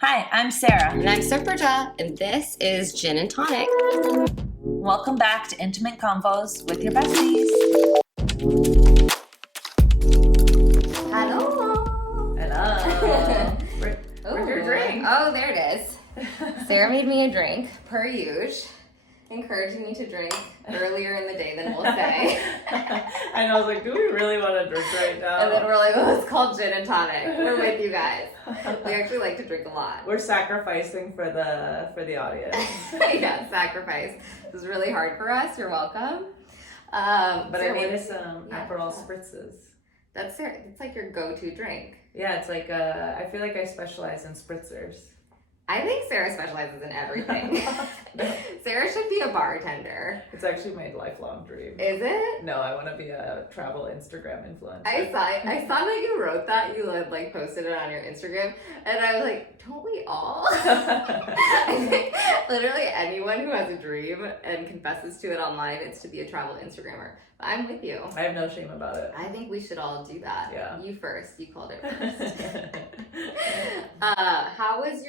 Hi, I'm Sarah. And I'm Supraja, and this is Gin and Tonic. Welcome back to Intimate Convos with your besties. Hello. Hello. Where's your drink? Oh, there it is. Sarah made me a drink, per usual, encouraging me to drink earlier in the day than we'll say. And I was like, do we really want to drink right now? And then we're like, oh, it's called Gin and Tonic. We're with you guys. We actually like to drink a lot. We're sacrificing for the audience. Yeah, sacrifice. This is really hard for us. You're welcome. But I made us some Aperol spritzes. That's Sarah. It's like your go-to drink. Yeah, it's like I feel like I specialize in spritzers. I think Sarah specializes in everything. Sarah should be a bartender. It's actually my lifelong dream. Is it? No, I want to be a travel Instagram influencer. I saw that you wrote that. You like posted it on your Instagram, and I was like, don't we all? I think literally anyone who has a dream and confesses to it online, it's to be a travel Instagrammer. But I'm with you. I have no shame about it. I think we should all do that. Yeah. You first. You called it first. How was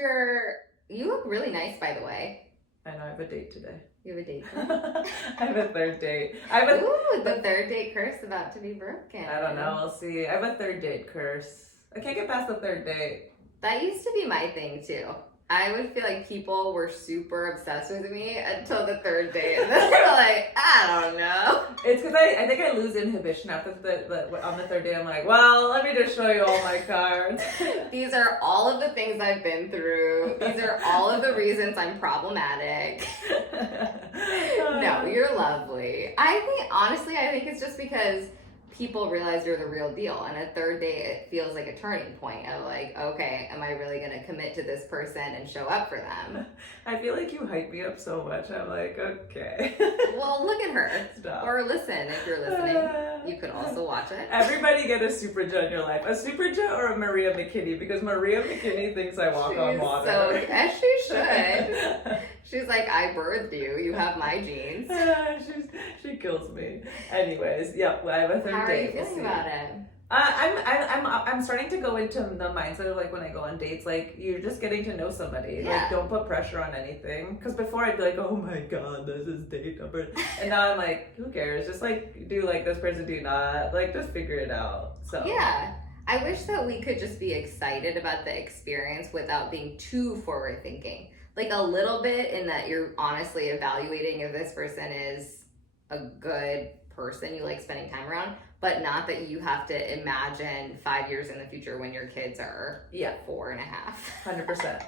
you look really nice, by the way. I know, I have a date today. You have a date today? I have a third date. Ooh, the third date curse about to be broken. I don't know, we'll see. I have a third date curse. I can't get past the third date. That used to be my thing too. I would feel like people were super obsessed with me until the third date. And then they're like, I don't know. It's because I think I lose inhibition after on the third date. I'm like, well, let me just show you all my cards. These are all of the things I've been through. These are all of the reasons I'm problematic. No, you're lovely. Honestly, I think it's just because people realize you're the real deal, and a third date, it feels like a turning point of like, okay, am I really going to commit to this person and show up for them? I feel like you hype me up so much. I'm like, okay. Well, look at her. Stop. Or listen, if you're listening. You could also watch it. Everybody get a Supraja in your life. A Supraja or a Maria McKinney, because Maria McKinney thinks I walk on water. As she should. She's like, I birthed you. You have my genes. She kills me. Anyways, yeah, I have a third How date. are you feeling about it? I'm starting to go into the mindset of like when I go on dates, like you're just getting to know somebody. Yeah. Like don't put pressure on anything. Because before I'd be like, oh my god, this is date number. And now I'm like, who cares? Just like do like this person, do not like just figure it out. So yeah. I wish that we could just be excited about the experience without being too forward thinking. Like a little bit in that you're honestly evaluating if this person is a good person you like spending time around, but not that you have to imagine 5 years in the future when your kids are 4.5. 100%.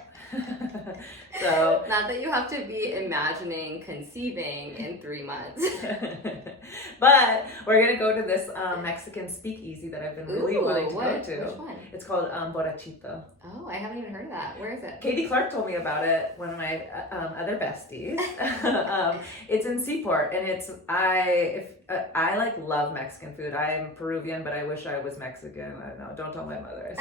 So not that you have to be imagining conceiving in 3 months. But we're gonna go to this Mexican speakeasy that I've been really wanting to go to. Which one? It's called Borrachito. Oh, I haven't even heard of that. Where is it? Katie Clark told me about it, one of my other besties. It's in Seaport, and I like love Mexican food. I am Peruvian, but I wish I was Mexican. I don't know. Don't tell my mother.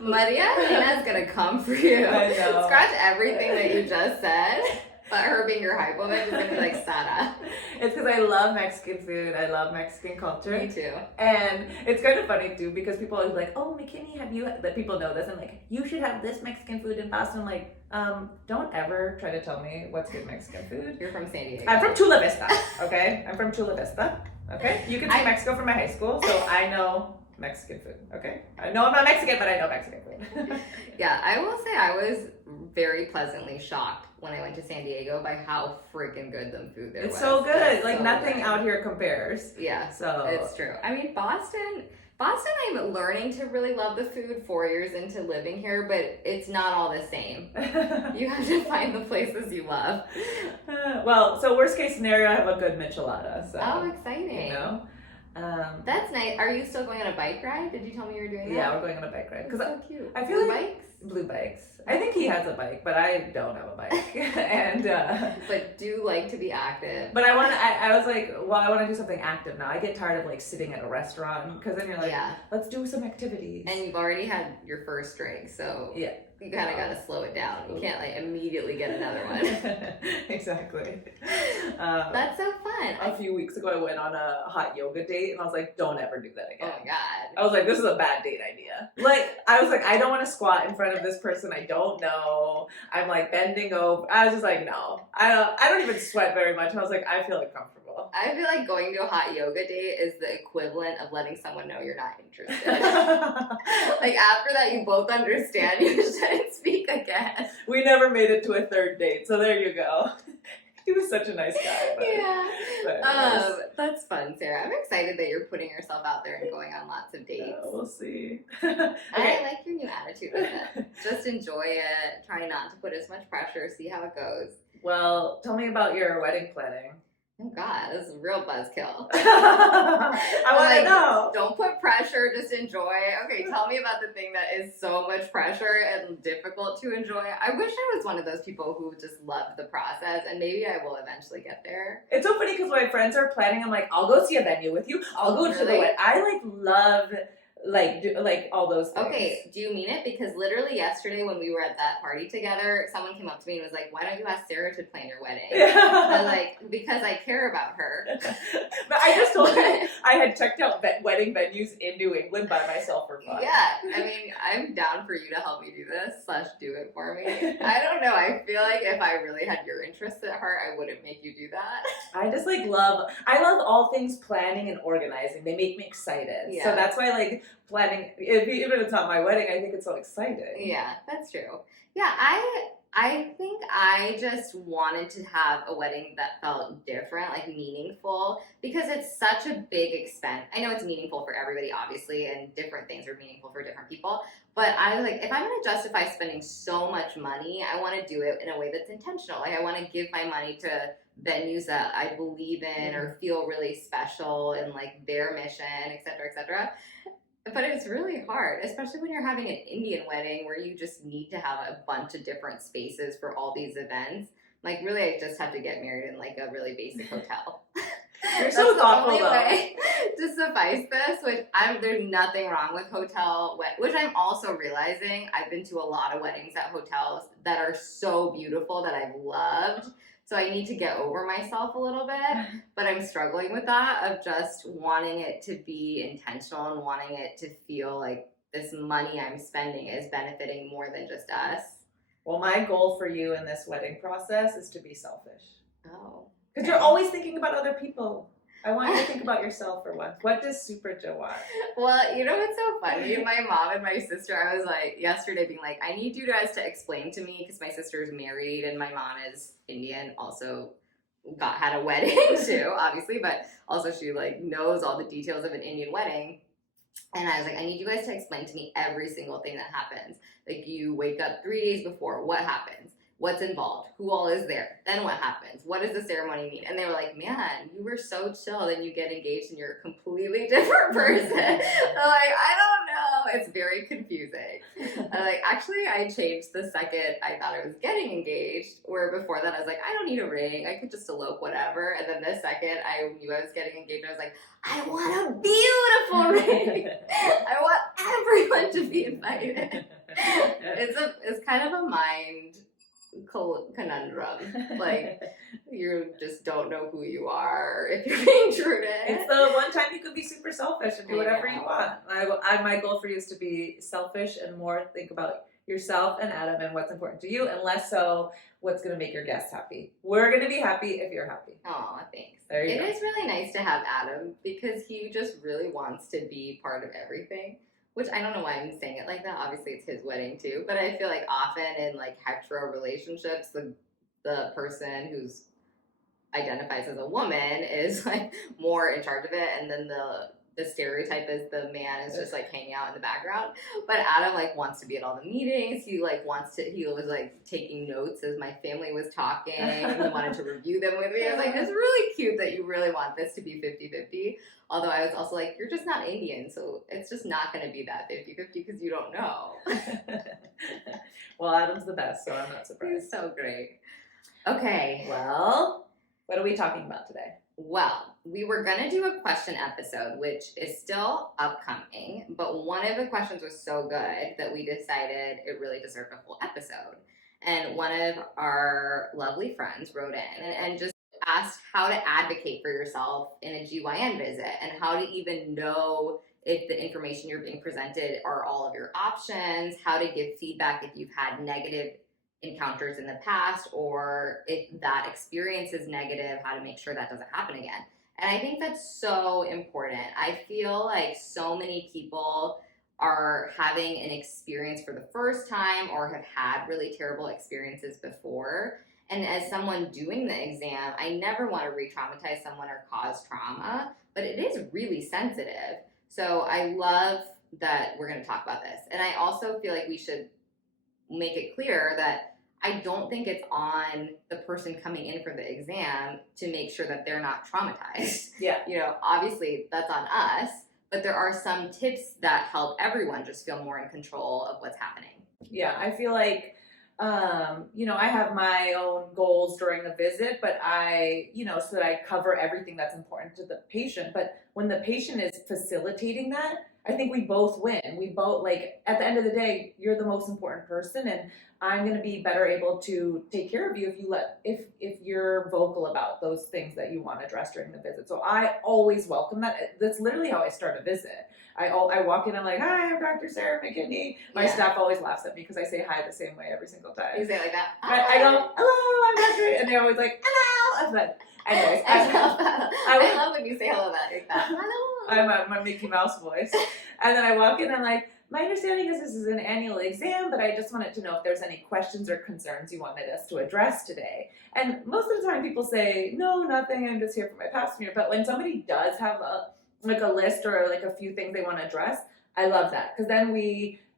Maria Reina's gonna come for you. I know. Scratch everything that you just said. But her being your hype woman is gonna be like Sada. It's because I love Mexican food. I love Mexican culture. Me too. And it's kind of funny too because people are like, "Oh, McKinney, that people know this?" I'm like, "You should have this Mexican food in Boston." I'm like, don't ever try to tell me what's good Mexican food. You're from San Diego. I'm from Chula Vista. Okay, I'm from Chula Vista. Okay, you can see Mexico from my high school, so I know Mexican food. Okay, I know I'm not Mexican, but I know Mexican food. Yeah, I will say I was very pleasantly shocked when I went to San Diego by how freaking good the food there was. It's so good. It's like so nothing good. out here compares. Yeah, so it's true. I mean, Boston, I'm learning to really love the food 4 years into living here, but it's not all the same. You have to find the places you love. Well, so worst case scenario, I have a good michelada. So, oh, exciting. You know? That's nice. Are you still going on a bike ride? Did you tell me you were doing that? Yeah, we're going on a bike ride. That's so cute. I feel Blue like bikes? Blue bikes. I think he has a bike, but I don't have a bike. And but do like to be active. But I was like, well, I want to do something active now. I get tired of like sitting at a restaurant because then you're like, let's do some activities. And you've already had your first drink, so yeah. You kind of got to slow it down. You can't like immediately get another one. Exactly. That's so fun. A few weeks ago, I went on a hot yoga date, and I was like, "Don't ever do that again." Oh my god. I was like, "This is a bad date idea." Like, I was like, I don't want to squat in front front of this person I don't know. I'm like bending over. I was just like, no, I don't even sweat very much. I was like, I feel uncomfortable. I feel like going to a hot yoga date is the equivalent of letting someone know you're not interested. Like after that, you both understand you shouldn't speak again. We never made it to a third date, so there you go. He was such a nice guy. But, Yeah. but That's fun, Sarah. I'm excited that you're putting yourself out there and going on lots of dates. we'll see. I like your new attitude with it. Just enjoy it. Try not to put as much pressure. See how it goes. Well, tell me about your wedding planning. Oh God, this is a real buzzkill. I want to know. Don't put pressure, just enjoy. Okay, tell me about the thing that is so much pressure and difficult to enjoy. I wish I was one of those people who just loved the process, and maybe I will eventually get there. It's so funny because my friends are planning. I'm like, I'll go see a venue with you. I'll go to the Really? wedding. I love all those things. Okay, do you mean it? Because literally yesterday when we were at that party together, someone came up to me and was like, why don't you ask Sarah to plan your wedding? I was like, because I care about her. But I just told you I had checked out wedding venues in New England by myself for fun. Yeah, I mean, I'm down for you to help me do this / do it for me. I don't know. I feel like if I really had your interests at heart, I wouldn't make you do that. I just I love all things planning and organizing. They make me excited. Yeah. So that's why planning, even if it's not my wedding, I think it's so exciting. Yeah, that's true. Yeah, I think I just wanted to have a wedding that felt different, like meaningful, because it's such a big expense. I know it's meaningful for everybody, obviously, and different things are meaningful for different people. But I was like, if I'm going to justify spending so much money, I want to do it in a way that's intentional. Like I want to give my money to venues that I believe in or feel really special and like their mission, et cetera, et cetera. But it's really hard, especially when you're having an Indian wedding where you just need to have a bunch of different spaces for all these events. Like, really, I just have to get married in like a really basic hotel. You're so thoughtful, That's the only though. way to suffice this, there's nothing wrong with which I'm also realizing. I've been to a lot of weddings at hotels that are so beautiful that I've loved. So I need to get over myself a little bit, but I'm struggling with that of just wanting it to be intentional and wanting it to feel like this money I'm spending is benefiting more than just us. Well, my goal for you in this wedding process is to be selfish. Oh. Because you're always thinking about other people. I want you to think about yourself for once. What does Super Joe want? Well, you know what's so funny? My mom and my sister, I was like, yesterday being like, I need you guys to explain to me, because my sister is married and my mom is Indian, also had a wedding too, obviously, but also she like knows all the details of an Indian wedding. And I was like, I need you guys to explain to me every single thing that happens. Like you wake up 3 days before, what happens? What's involved? Who all is there? Then what happens? What does the ceremony mean? And they were like, man, you were so chill. Then you get engaged and you're a completely different person. I'm like, I don't know. It's very confusing. I'm like, actually, I changed the second I thought I was getting engaged, where before that I was like, I don't need a ring. I could just elope, whatever. And then the second I knew I was getting engaged, I was like, I want a beautiful ring. I want everyone to be invited. It's kind of a mind conundrum. Like you just don't know who you are if you're being true to it. It's the one time you could be super selfish and do whatever you want. My goal for you is to be selfish and more think about yourself and Adam and what's important to you, and less so what's going to make your guests happy. We're going to be happy if you're happy. Oh, thanks. There you go. It is really nice to have Adam because he just really wants to be part of everything. Which I don't know why I'm saying it like that. Obviously, it's his wedding too. But I feel like often in like hetero relationships, the person who's identifies as a woman is like more in charge of it, and then the stereotype is the man is just like hanging out in the background. But Adam like wants to be at all the meetings. He was like taking notes as my family was talking. He wanted to review them with me. I was like, it's really cute that you really want this to be 50-50. Although I was also like, you're just not Indian, so it's just not going to be that 50-50 because you don't know. Well, Adam's the best, so I'm not surprised. He's so great. Okay. Well, what are we talking about today? Well, we were going to do a question episode, which is still upcoming, but one of the questions was so good that we decided it really deserved a full episode. And one of our lovely friends wrote in and just asked how to advocate for yourself in a GYN visit and how to even know if the information you're being presented are all of your options, how to give feedback if you've had negative encounters in the past, or if that experience is negative, how to make sure that doesn't happen again. And I think that's so important. I feel like so many people are having an experience for the first time or have had really terrible experiences before. And as someone doing the exam, I never want to re-traumatize someone or cause trauma, but it is really sensitive. So I love that we're going to talk about this. And I also feel like we should make it clear that I don't think it's on the person coming in for the exam to make sure that they're not traumatized. Yeah. You know, obviously that's on us, but there are some tips that help everyone just feel more in control of what's happening. Yeah, I feel like, I have my own goals during the visit, but so that I cover everything that's important to the patient. But when the patient is facilitating that, I think we both win. We both, like, at the end of the day, you're the most important person, and I'm going to be better able to take care of you if you're vocal about those things that you want addressed during the visit. So I always welcome that. That's literally how I start a visit. I walk in, I'm like, hi, I'm Dr. Sarah McKinney. My staff always laughs at me because I say hi the same way every single time. You say it like that? I go, hello, I'm Dr. And they're always like, hello. But anyways, I love when you say hello like that. Hello. I'm my Mickey Mouse voice. And then I walk in and I'm like, my understanding is this is an annual exam, but I just wanted to know if there's any questions or concerns you wanted us to address today. And most of the time people say, no, nothing, I'm just here for my pap smear. But when somebody does have a list or like a few things they want to address, I love that. Because then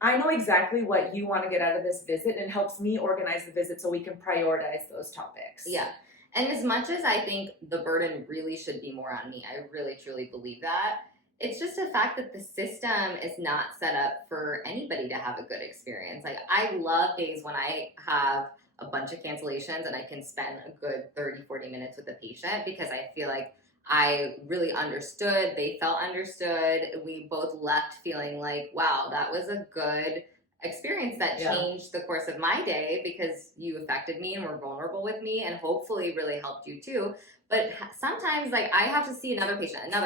I know exactly what you want to get out of this visit, and helps me organize the visit so we can prioritize those topics. Yeah. And as much as I think the burden really should be more on me, I really truly believe that, it's just a fact that the system is not set up for anybody to have a good experience. Like, I love days when I have a bunch of cancellations and I can spend a good 30, 40 minutes with the patient, because I feel like I really understood, they felt understood. We both left feeling like, wow, that was a good experience that changed the course of my day, because you affected me and were vulnerable with me, and hopefully really helped you too. But sometimes, like, I have to see another patient, and I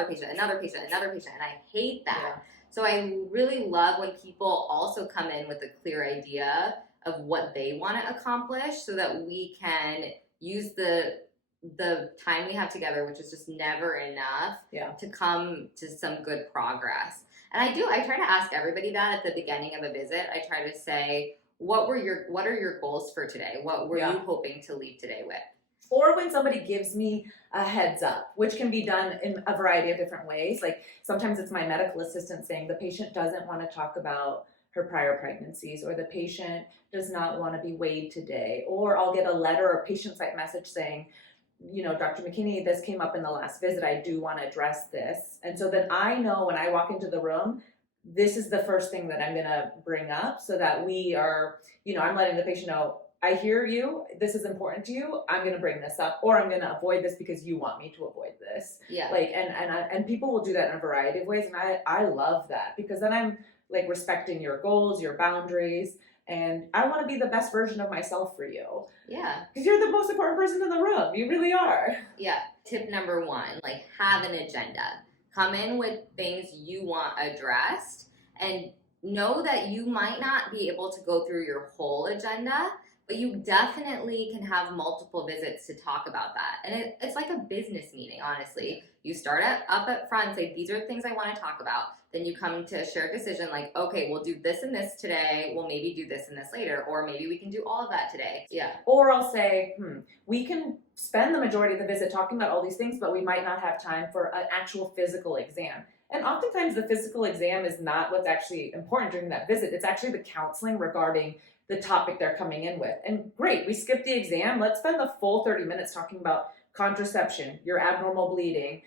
hate that. Yeah. So I really love when people also come in with a clear idea of what they want to accomplish, so that we can use the time we have together, which is just never enough, to come to some good progress. And I try to ask everybody that at the beginning of a visit. I try to say, what are your goals for today? What were you hoping to leave today with? Or when somebody gives me a heads up, which can be done in a variety of different ways. Like, sometimes it's my medical assistant saying the patient doesn't want to talk about her prior pregnancies, or the patient does not want to be weighed today. Or I'll get a letter or patient site message saying, Dr. McKinney, this came up in the last visit. I do want to address this. And so then I know when I walk into the room, this is the first thing that I'm going to bring up, so that we are, I'm letting the patient know, I hear you. This is important to you. I'm going to bring this up, or I'm going to avoid this because you want me to avoid this. Yeah. Like, and people will do that in a variety of ways. And I love that, because then I'm like respecting your goals, your boundaries, and I want to be the best version of myself for you. Yeah. Because you're the most important person in the room. You really are. Yeah. Tip number 1, like, have an agenda. Come in with things you want addressed, and know that you might not be able to go through your whole agenda, but you definitely can have multiple visits to talk about that. And it's like a business meeting, honestly. You start up at front, say, these are things I want to talk about. Then you come to a shared decision, like, okay, we'll do this and this today. We'll maybe do this and this later. Or maybe we can do all of that today. Yeah. Or I'll say, we can spend the majority of the visit talking about all these things, but we might not have time for an actual physical exam. And oftentimes the physical exam is not what's actually important during that visit. It's actually the counseling regarding the topic they're coming in with. And great, we skipped the exam. Let's spend the full 30 minutes talking about contraception, your abnormal bleeding,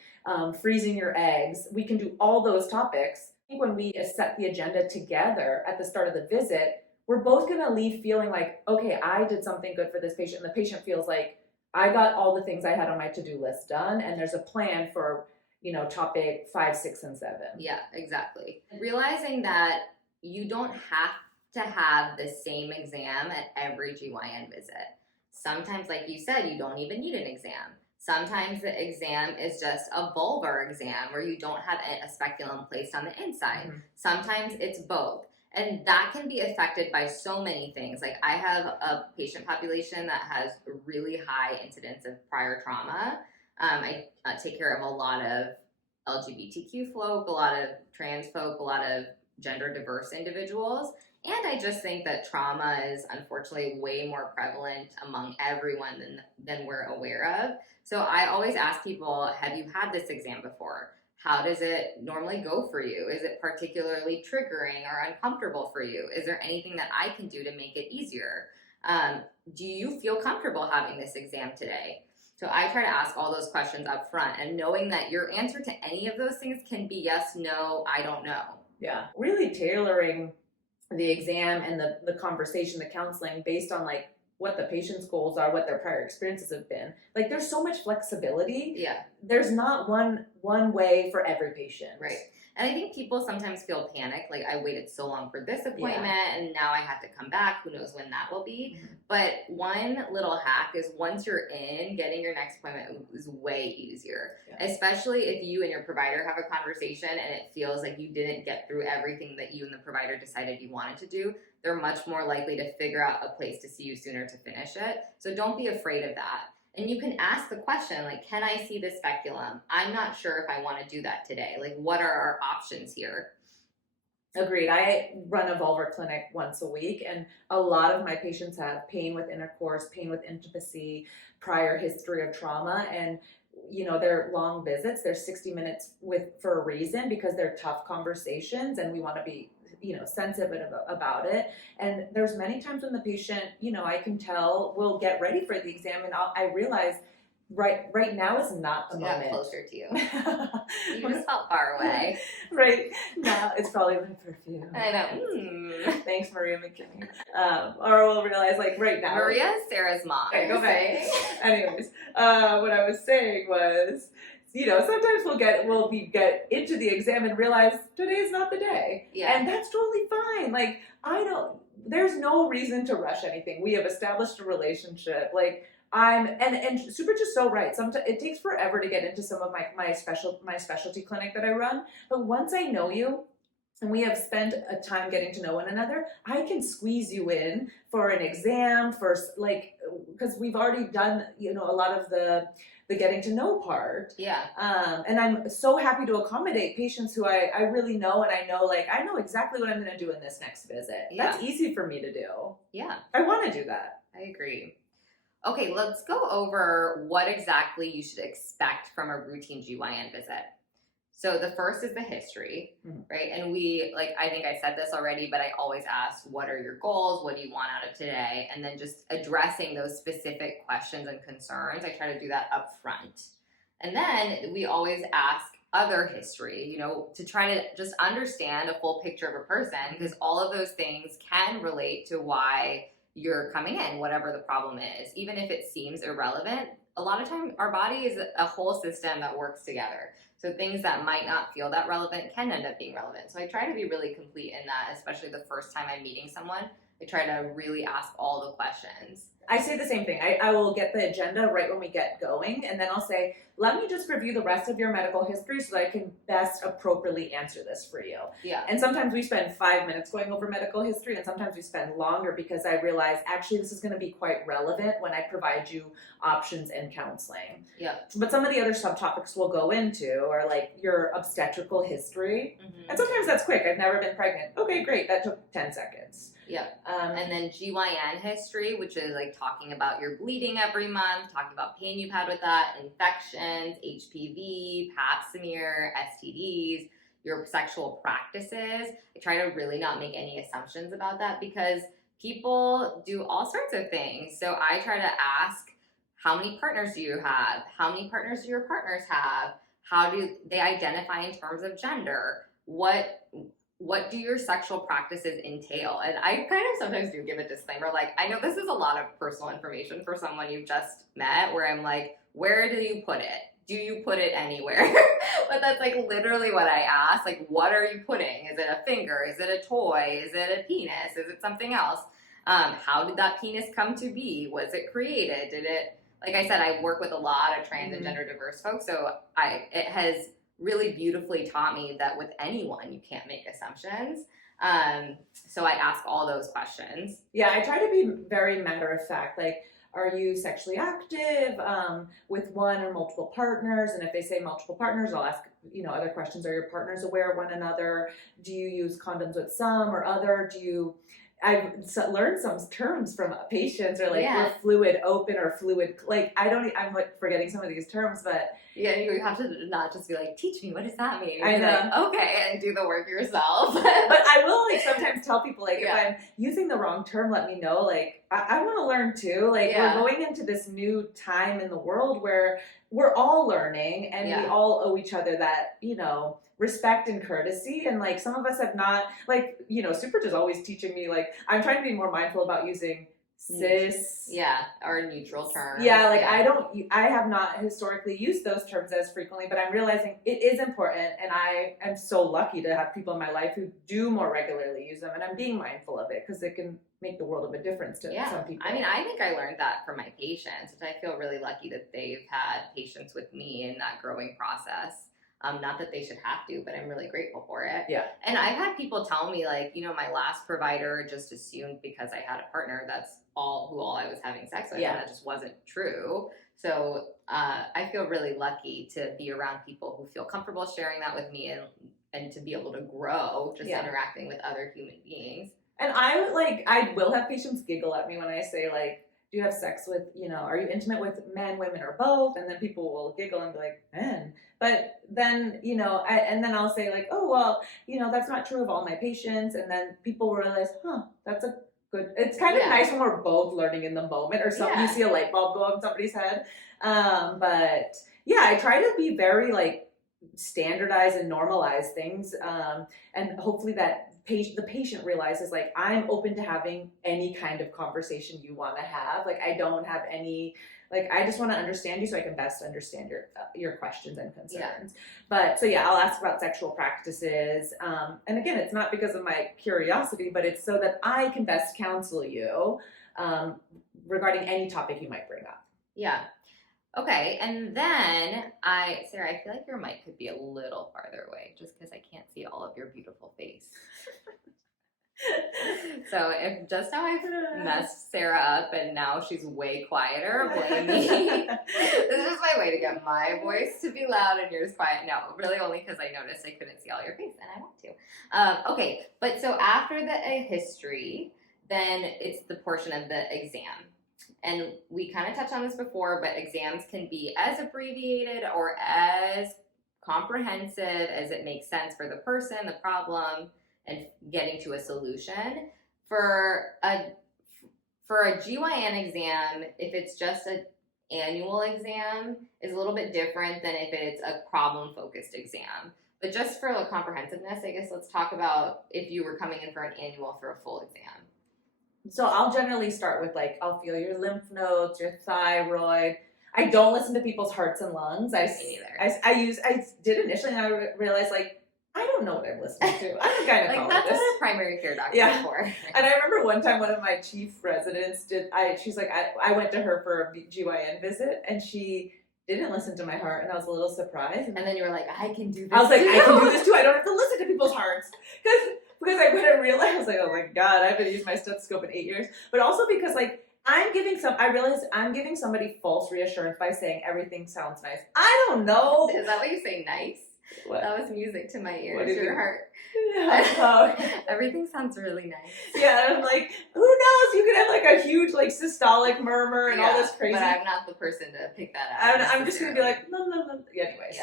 freezing your eggs. We can do all those topics. I think when we set the agenda together at the start of the visit, we're both going to leave feeling like, okay, I did something good for this patient. And the patient feels like, I got all the things I had on my to-do list done. And there's a plan for, topic 5, 6, and 7. Yeah, exactly. Realizing that you don't have to have the same exam at every GYN visit. Sometimes, like you said, you don't even need an exam. Sometimes the exam is just a vulvar exam where you don't have a speculum placed on the inside. Mm-hmm. Sometimes it's both. And that can be affected by so many things. Like I have a patient population that has really high incidence of prior trauma. I take care of a lot of LGBTQ folk, a lot of trans folk, a lot of gender diverse individuals. And I just think that trauma is unfortunately way more prevalent among everyone than we're aware of. So I always ask people, have you had this exam before? How does it normally go for you? Is it particularly triggering or uncomfortable for you? Is there anything that I can do to make it easier? Do you feel comfortable having this exam today? So I try to ask all those questions up front, and knowing that your answer to any of those things can be yes, no, I don't know. Yeah, really tailoring the exam and the conversation, the counseling based on like what the patient's goals are, what their prior experiences have been. Like there's so much flexibility. Yeah. There's not one way for every patient. Right. And I think people sometimes feel panicked, like I waited so long for this appointment and now I have to come back. Who knows when that will be. Mm-hmm. But one little hack is once you're in, getting your next appointment is way easier, especially if you and your provider have a conversation and it feels like you didn't get through everything that you and the provider decided you wanted to do. They're much more likely to figure out a place to see you sooner to finish it. So don't be afraid of that. And you can ask the question, like, can I see the speculum? I'm not sure if I want to do that today. Like, what are our options here? Agreed. I run a vulvar clinic once a week, and a lot of my patients have pain with intercourse, pain with intimacy, prior history of trauma, and they're long visits. They're 60 minutes for a reason, because they're tough conversations, and we want to be sensitive about it. And there's many times when the patient, I can tell, will get ready for the exam, and I realize right now is not the moment. Closer to you. You just felt far away. Right now, it's probably my perfume. I know. Thanks, Maria McKinney. Or we'll realize, like, right now. Maria is Sarah's mom. Okay, go back. Anyways, what I was saying was, sometimes we'll get into the exam and realize today's not the day. Yeah. And that's totally fine. Like, there's no reason to rush anything. We have established a relationship. Like, and Super just so right. Sometimes it takes forever to get into some of my specialty clinic that I run. But once I know you, and we have spent a time getting to know one another, I can squeeze you in for an exam, because we've already done, a lot of the getting to know part. Yeah. And I'm so happy to accommodate patients who I really know, and I know exactly what I'm going to do in this next visit. Yeah. That's easy for me to do. Yeah. I want to do that. I agree. Okay, let's go over what exactly you should expect from a routine GYN visit. So the first is the history, right? And I think I said this already, but I always ask, what are your goals? What do you want out of today? And then just addressing those specific questions and concerns. I try to do that up front. And then we always ask other history, to try to just understand a full picture of a person, because all of those things can relate to why you're coming in, whatever the problem is. Even if it seems irrelevant, a lot of time our body is a whole system that works together. So things that might not feel that relevant can end up being relevant. So I try to be really complete in that, especially the first time I'm meeting someone. I try to really ask all the questions. I say the same thing. I will get the agenda right when we get going, and then I'll say, let me just review the rest of your medical history so that I can best appropriately answer this for you. Yeah. And sometimes we spend 5 minutes going over medical history, and sometimes we spend longer, because I realize actually this is going to be quite relevant when I provide you options and counseling. Yeah. But some of the other subtopics we'll go into are like your obstetrical history. Mm-hmm. And sometimes that's quick. I've never been pregnant. Okay, great. That took 10 seconds. Yeah. And then GYN history, which is like talking about your bleeding every month, talking about pain you've had with that, infections, HPV, pap smear, STDs, your sexual practices. I try to really not make any assumptions about that, because people do all sorts of things. So I try to ask, how many partners do you have? How many partners do your partners have? How do they identify in terms of gender? What do your sexual practices entail? And I kind of sometimes do give a disclaimer, like, I know this is a lot of personal information for someone you've just met, where I'm like, where do you put it? Do you put it anywhere? But that's like literally what I ask. Like, what are you putting? Is it a finger? Is it a toy? Is it a penis? Is it something else? How did that penis come to be? Was it created? Did it like I said, I work with a lot of trans and gender diverse folks, so it has really beautifully taught me that with anyone you can't make assumptions. So I ask all those questions. Yeah, I try to be very matter of fact. Like, are you sexually active with one or multiple partners? And if they say multiple partners, I'll ask, other questions. Are your partners aware of one another? Do you use condoms with some or other? I've learned some terms from patients, or like we're fluid open or fluid, like I'm like forgetting some of these terms, but yeah, you have to not just be like, teach me, what does that mean? I know. Like, okay, and do the work yourself. But I will like sometimes tell people like if I'm using the wrong term, let me know. Like I want to learn too. Like we're going into this new time in the world where we're all learning, and we all owe each other that, respect and courtesy. And like some of us have not, like, Super is always teaching me, like I'm trying to be more mindful about using cis, or neutral terms. Like I have not historically used those terms as frequently, but I'm realizing it is important, and I am so lucky to have people in my life who do more regularly use them, and I'm being mindful of it because it can make the world of a difference to some people. I mean, I think I learned that from my patients, which I feel really lucky that they've had patience with me in that growing process. Not that they should have to, but I'm really grateful for it. Yeah. And I've had people tell me, like, my last provider just assumed because I had a partner, that's all I was having sex with. And that just wasn't true. So I feel really lucky to be around people who feel comfortable sharing that with me, and to be able to grow just interacting with other human beings. And I will have patients giggle at me when I say, like, do you have sex with, are you intimate with men, women, or both? And then people will giggle and be like, men. But then, and then I'll say like, oh, well, that's not true of all my patients. And then people will realize, that's a good, it's kind of nice when we're both learning in the moment, or something. You see a light bulb go up in somebody's head. But yeah, I try to be very like standardize and normalize things. And hopefully that the patient realizes, like, I'm open to having any kind of conversation you want to have. Like, I don't have any, like, I just want to understand you so I can best understand your questions and concerns. But so I'll ask about sexual practices. And again, it's not because of my curiosity, but it's so that I can best counsel you regarding any topic you might bring up. Yeah. Okay, and then Sarah, I feel like your mic could be a little farther away just because I can't see all of your beautiful face. So if just now I've messed Sarah up and now she's way quieter, blame me. This is my way to get my voice to be loud and yours quiet. No, really only because I noticed I couldn't see all your face and I want to. Okay, but so after the history, then it's the portion of the exam. And we kind of touched on this before, but exams can be as abbreviated or as comprehensive as it makes sense for the person, the problem, and getting to a solution. For a GYN exam, if it's just an annual exam, is a little bit different than if it's a problem-focused exam. But just for the comprehensiveness, I guess let's talk about if you were coming in for an annual for a full exam. So I'll generally start with, like, I'll feel your lymph nodes, your thyroid. I don't listen to people's hearts and lungs. Me neither. I did initially, and I realized, like, I don't know what I'm listening to. I'm a gynecologist. Like, that's what a primary care doctor is for. And I remember one time one of my chief residents she's like, I went to her for a GYN visit, and she didn't listen to my heart, and I was a little surprised. And then you were like, I can do this I was like, too. I can do this too. I don't have to listen to people's hearts. Because I couldn't realize, I was like, oh my God, I haven't used my stethoscope in 8 years. But also because, like, I realized I'm giving somebody false reassurance by saying everything sounds nice. I don't know. Is that what you say, nice? What? That was music to my ears. What did your you... heart. Yeah. Everything sounds really nice. Yeah, I'm like, who knows? You could have like a huge like systolic murmur and all this crazy. But I'm not the person to pick that out. I'm just gonna be like, no. Anyways,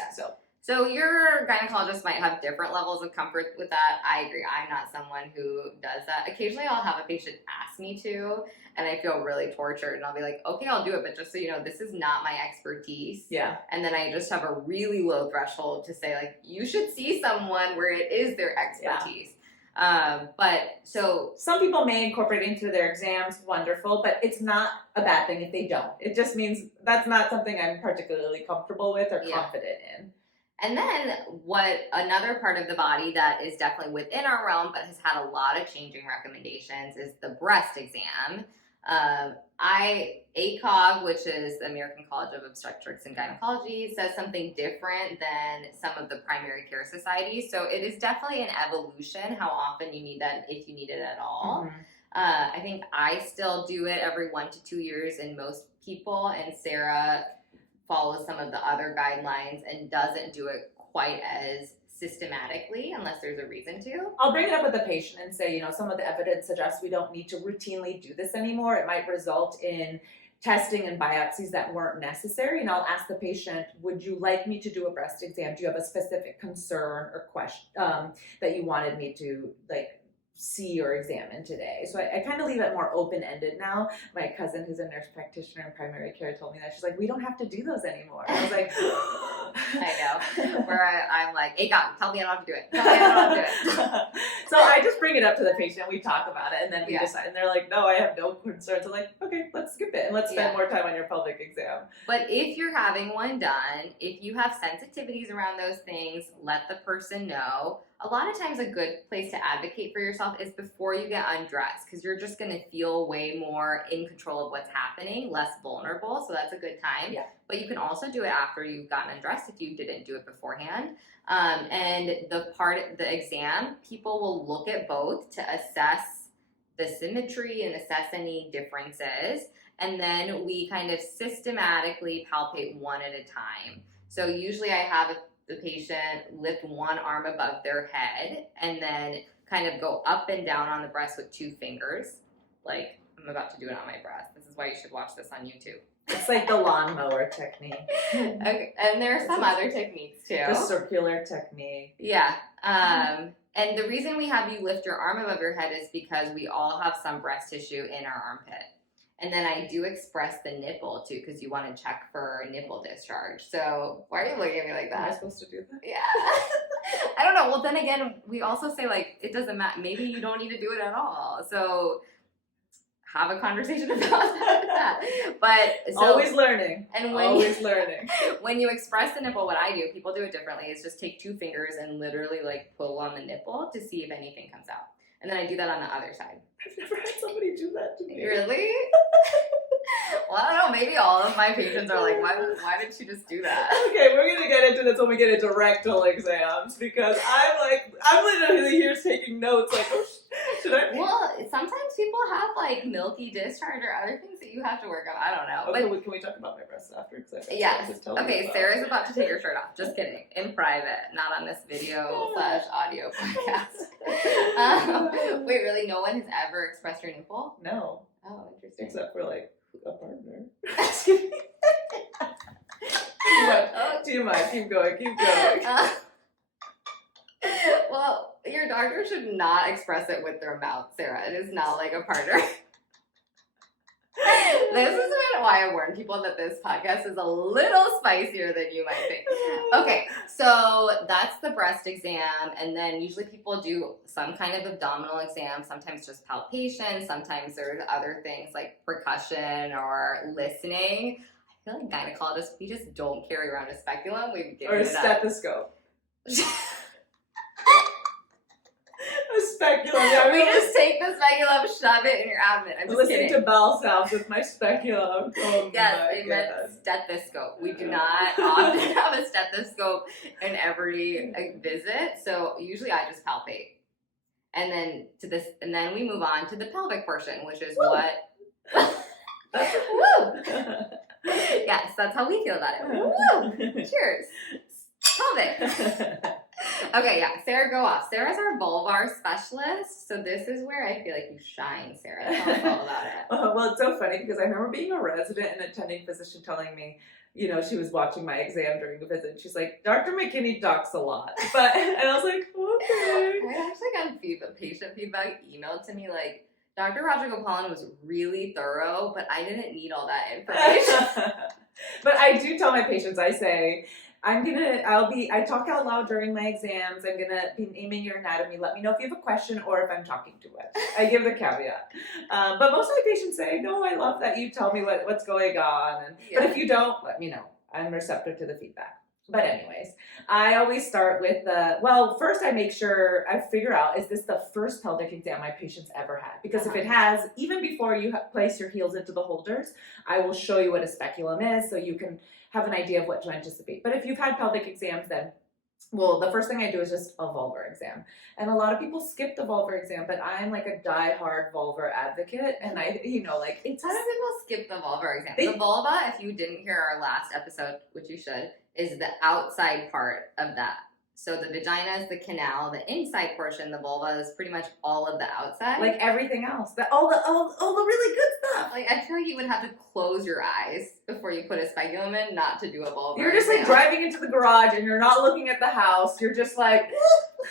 So your gynecologist might have different levels of comfort with that. I agree. I'm not someone who does that. Occasionally I'll have a patient ask me to, and I feel really tortured, and I'll be like, okay, I'll do it, but just so you know, this is not my expertise. Yeah. And then I just have a really low threshold to say, like, you should see someone where it is their expertise. But so some people may incorporate it into their exams, wonderful, but it's not a bad thing if they don't. It just means that's not something I'm particularly comfortable with or confident in. And then another part of the body that is definitely within our realm but has had a lot of changing recommendations is the breast exam. ACOG, which is the American College of Obstetrics and Gynecology, says something different than some of the primary care societies. So it is definitely an evolution how often you need that, if you need it at all. Mhm. I think I still do it every 1 to 2 years in most people, and Sarah follows some of the other guidelines and doesn't do it quite as systematically unless there's a reason to. I'll bring it up with the patient and say, some of the evidence suggests we don't need to routinely do this anymore. It might result in testing and biopsies that weren't necessary. And I'll ask the patient, would you like me to do a breast exam? Do you have a specific concern or question that you wanted me to see or examine today? So I kind of leave it more open-ended now. My cousin, who's a nurse practitioner in primary care, told me that. She's like, we don't have to do those anymore. And I was like, I know. Where I'm like, hey, God, tell me I don't have to do it. Tell me I don't have to do it. So I just bring it up to the patient, we talk about it, and then we Yeah. decide. And they're like, no, I have no concerns. I'm like, okay, let's skip it and let's spend Yeah. more time on your pelvic exam. But if you're having one done, if you have sensitivities around those things, let the person know. A lot of times a good place to advocate for yourself is before you get undressed, because you're just going to feel way more in control of what's happening, less vulnerable. So that's a good time. Yeah. But you can also do it after you've gotten undressed if you didn't do it beforehand. And the exam, people will look at both to assess the symmetry and assess any differences. And then we kind of systematically palpate one at a time. So usually I have the patient lift one arm above their head and then kind of go up and down on the breast with 2 fingers. Like I'm about to do it on my breast. This is why you should watch this on YouTube. It's like the lawnmower technique. Okay. And there are some other techniques too. The circular technique. Yeah. And the reason we have you lift your arm above your head is because we all have some breast tissue in our armpit. And then I do express the nipple too, because you want to check for nipple discharge. So why are you looking at me like Am I that? supposed to do that? Yeah. I don't know. Well, then again, we also say it doesn't matter. Maybe you don't need to do it at all. So have a conversation about that. But so, Always learning. And Always learning. when you express the nipple, what I do, people do it differently, is just take 2 fingers and literally pull on the nipple to see if anything comes out. And then I do that on the other side. I've never had somebody do that to me. Really? Well, I don't know. Maybe all of my patients are like, why did she just do that? Okay, we're gonna get into this when we get into rectal exams because I'm literally here taking notes. Oh, should I? Well, sometimes people have milky discharge or other things that you have to work on. I don't know. Okay, But can we talk about my breasts after? yes. Okay, Sarah's about to take her shirt off. Just kidding. In private, not on this video/audio podcast. Wait, really? No one has ever expressed your nipple? No, Oh, interesting. except for a partner. Oh, Too much. Keep going. Keep going. well, your doctor should not express it with their mouth, Sarah. It is not like a partner. This is why I warn people that this podcast is a little spicier than you might think. Okay, so that's the breast exam, and then usually people do some kind of abdominal exam, sometimes just palpation, sometimes there's other things like percussion or listening. I feel like gynecologists, we just don't carry around a speculum. We've given Or a it up. stethoscope. A speculum. Yeah, We just take the speculum, shove it in your abdomen. I'm just listening kidding. to bowel sounds with my speculum. Oh Yes, my they meant goodness. stethoscope. We do not often have a stethoscope in every visit, so usually I just palpate. And then we move on to the pelvic portion, which is Woo. what Woo! Yes, that's how we feel about it. Woo! Cheers. Pelvic. Okay, yeah, Sarah, go off. Sarah's our vulvar specialist, so this is where I feel like you shine, Sarah. Tell us all about it. Well, it's so funny because I remember being a resident and attending physician telling me, she was watching my exam during the visit. She's like, Dr. McKinney talks a lot. And I was like, okay. I actually got patient feedback emailed to me Dr. Roger Gopalan was really thorough, but I didn't need all that information. But I do tell my patients, I say, I talk out loud during my exams. I'm gonna be naming your anatomy. Let me know if you have a question or if I'm talking too much. I give the caveat. But most of my patients say, no, I love that you tell me what's going on. But if you don't, let me know. I'm receptive to the feedback. But anyways, I always start with first I make sure I figure out, is this the first pelvic exam my patient's ever had? Because if it has, even before you place your heels into the holders, I will show you what a speculum is so you can have an idea of what to anticipate. But if you've had pelvic exams, then the first thing I do is just a vulvar exam. And a lot of people skip the vulvar exam, but I'm like a die-hard vulvar advocate. And it's... How do people skip the vulvar exam? The vulva, if you didn't hear our last episode, which you should, is the outside part of that. So the vagina is the canal, the inside portion, the vulva is pretty much all of the outside. Like everything else. All the really good stuff. Like, I feel like you would have to close your eyes before you put a speculum in, not to do a vulvar You're just like driving into the garage and you're not looking at the house. You're just like,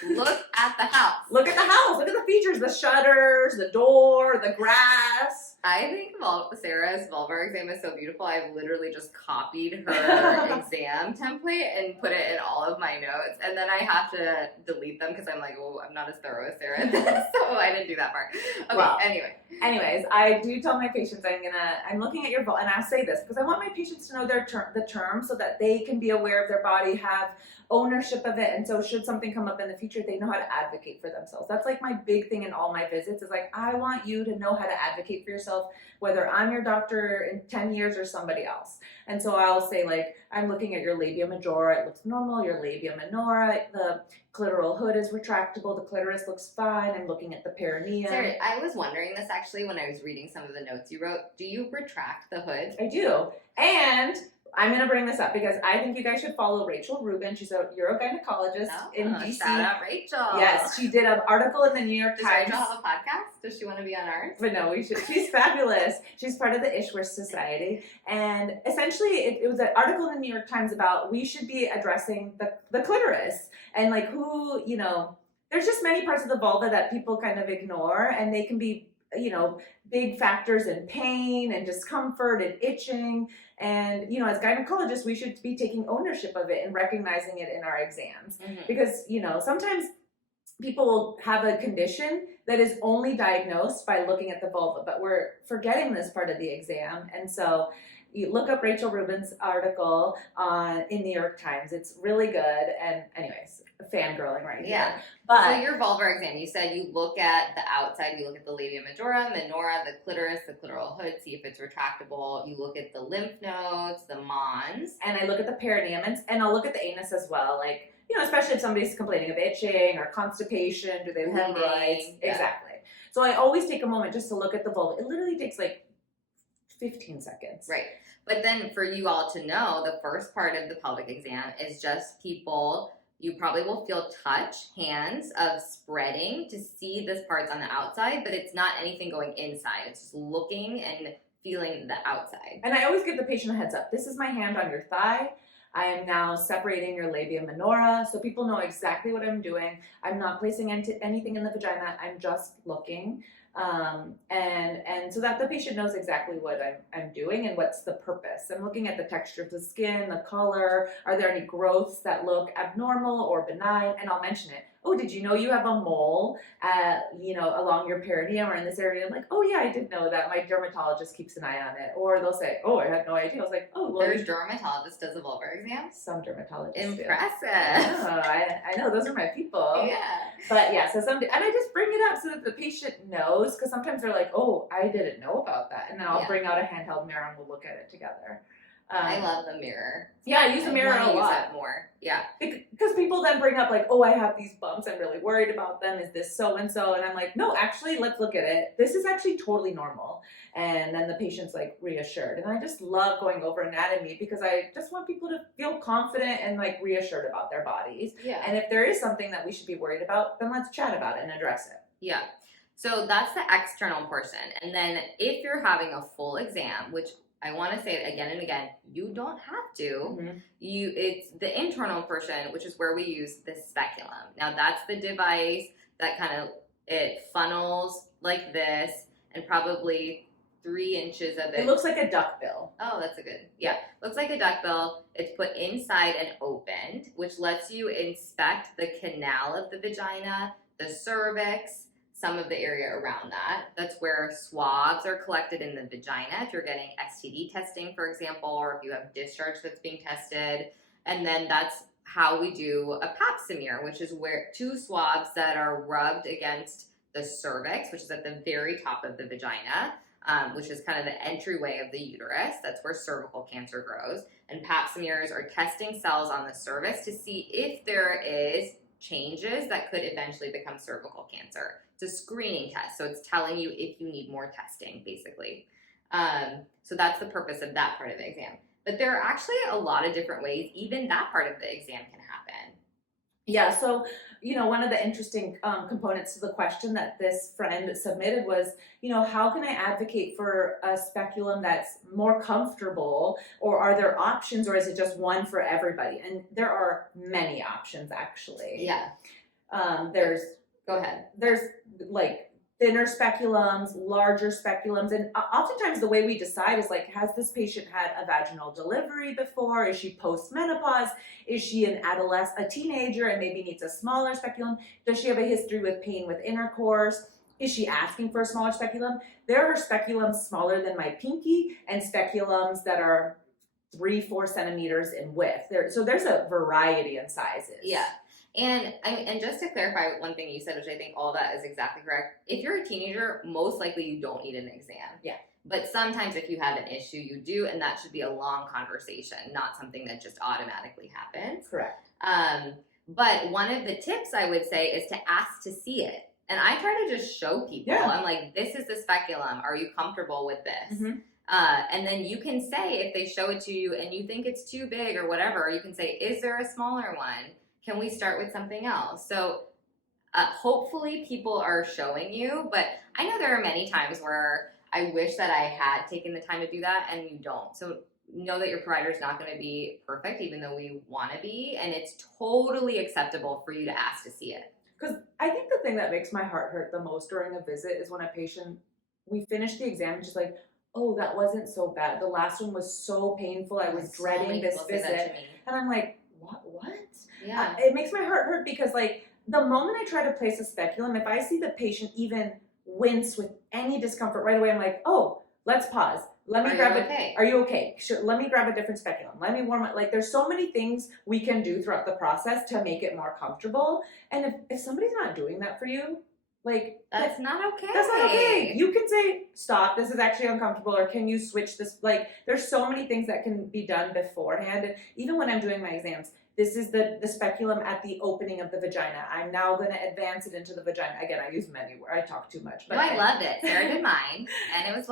look at the house. Look at the house. Look at the features, the shutters, the door, the grass. I think Sarah's vulvar exam is so beautiful. I've literally just copied her exam template and put it in all of my notes. And then I have to delete them because I'm like, oh, I'm not as thorough as Sarah. So I didn't do that part. Okay, well, anyways, I do tell my patients I'm looking at your vulva, and I say this because I want my patients to know the term so that they can be aware of their body, have ownership of it, and so should something come up in the future, they know how to advocate for themselves. That's like my big thing in all my visits is like, I want you to know how to advocate for yourself, whether I'm your doctor in 10 years or somebody else. And so I'll say, like, I'm looking at your labia majora, it looks normal, your labia minora, the clitoral hood is retractable, the clitoris looks fine, I'm looking at the perineum. Sorry, I was wondering this actually when I was reading some of the notes you wrote. Do you retract the hood? I do. And I'm going to bring this up because I think you guys should follow Rachel Rubin. She's a urogynecologist in DC. Shout out Rachel. Yes, she did an article in the New York Times. Does Rachel have a podcast? Does she want to be on ours? But no, we should. She's fabulous. She's part of the Ishwish Society. And essentially, it was an article in the New York Times about we should be addressing the clitoris. And like there's just many parts of the vulva that people kind of ignore, and they can be big factors in pain and discomfort and itching. And, as gynecologists, we should be taking ownership of it and recognizing it in our exams. Mm-hmm. Because, sometimes people will have a condition that is only diagnosed by looking at the vulva, but we're forgetting this part of the exam. And so you look up Rachel Rubin's article in New York Times. It's really good. And anyways, fangirling right here. But so your vulvar exam, you said you look at the outside, you look at the labia majora, minora, the clitoris, the clitoral hood, see if it's retractable. You look at the lymph nodes, the mons. And I look at the perineum, and I'll look at the anus as well. Like, especially if somebody's complaining of itching or constipation, do they have hemorrhoids? Yeah. Exactly. So I always take a moment just to look at the vulva. It literally takes like 15 seconds. Right. But then for you all to know, the first part of the pelvic exam is just you probably will feel hands of spreading to see this part's on the outside, but it's not anything going inside. It's just looking and feeling the outside. And I always give the patient a heads up. This is my hand on your thigh. I am now separating your labia minora, so people know exactly what I'm doing. I'm not placing anything in the vagina. I'm just looking. And so that the patient knows exactly what I'm doing and what's the purpose. I'm looking at the texture of the skin, the color, are there any growths that look abnormal or benign, and I'll mention it. Oh, did you know you have a mole along your perineum or in this area? I'm like, oh yeah, I did know that. My dermatologist keeps an eye on it. Or they'll say, oh, I had no idea. I was like, oh, well. Your dermatologist does a vulvar exam? Some dermatologists Impressive. do. I know, those are my people. Yeah. But yeah, and I just bring it up so that the patient knows, because sometimes they're like, oh, I didn't know about that. And then I'll bring out a handheld mirror and we'll look at it together. I love the mirror. Yeah, I use the mirror a lot. Use it more. Yeah. Because people then bring up like, oh, I have these bumps. I'm really worried about them. Is this so-and-so? And I'm like, no, actually, let's look at it. This is actually totally normal. And then the patient's like reassured. And I just love going over anatomy because I just want people to feel confident and like reassured about their bodies. Yeah. And if there is something that we should be worried about, then let's chat about it and address it. Yeah. So that's the external portion. And then if you're having a full exam, which I want to say it again and again, you don't have to. Mm-hmm. It's the internal portion, which is where we use the speculum. Now that's the device that it funnels like this, and probably 3 inches of it. It looks like a duckbill. Oh, that's a good. Yeah, looks like a duckbill. It's put inside and opened, which lets you inspect the canal of the vagina, the cervix, some of the area around that. That's where swabs are collected in the vagina if you're getting STD testing, for example, or if you have discharge that's being tested. And then that's how we do a pap smear, which is where 2 swabs that are rubbed against the cervix, which is at the very top of the vagina, which is kind of the entryway of the uterus. That's where cervical cancer grows. And pap smears are testing cells on the cervix to see if there is changes that could eventually become cervical cancer. It's a screening test, so it's telling you if you need more testing, basically. So that's the purpose of that part of the exam. But there are actually a lot of different ways even that part of the exam can happen. Yeah, so, one of the interesting components to the question that this friend submitted was, how can I advocate for a speculum that's more comfortable, or are there options, or is it just one for everybody? And there are many options, actually. Yeah. Go ahead. There's like thinner speculums, larger speculums, and oftentimes the way we decide is like, has this patient had a vaginal delivery before? Is she post-menopause? Is she a teenager and maybe needs a smaller speculum? Does she have a history with pain with intercourse? Is she asking for a smaller speculum? There are speculums smaller than my pinky and speculums that are 3-4 centimeters in width. So there's a variety in sizes. Yeah. And just to clarify one thing you said, which I think all that is exactly correct. If you're a teenager, most likely you don't need an exam. Yeah. But sometimes if you have an issue, you do, and that should be a long conversation, not something that just automatically happens. Correct. But one of the tips I would say is to ask to see it. And I try to just show people. Yeah. I'm like, this is the speculum. Are you comfortable with this? Mm-hmm. And then you can say, if they show it to you and you think it's too big or whatever, you can say, is there a smaller one? Can we start with something else? So hopefully people are showing you, but I know there are many times where I wish that I had taken the time to do that and you don't. So know that your provider is not going to be perfect, even though we want to be, and it's totally acceptable for you to ask to see it. Because I think the thing that makes my heart hurt the most during a visit is when a patient, we finish the exam and just like, oh, that wasn't so bad. The last one was so painful. I was dreading this visit. And I'm like, what? Yeah. It makes my heart hurt because like the moment I try to place a speculum, if I see the patient even wince with any discomfort right away, I'm like, oh, let's pause. Let me grab it. Okay? Are you okay? Sure. Let me grab a different speculum. Let me warm it. Like there's so many things we can do throughout the process to make it more comfortable. And if somebody's not doing that for you, like that's not okay. That's not okay. You can say, stop, this is actually uncomfortable, or can you switch this? Like there's so many things that can be done beforehand. And even when I'm doing my exams, this is the speculum at the opening of the vagina. I'm now going to advance it into the vagina. Again, I use many words. I talk too much. But no, I loved it. Sarah did mine, and it was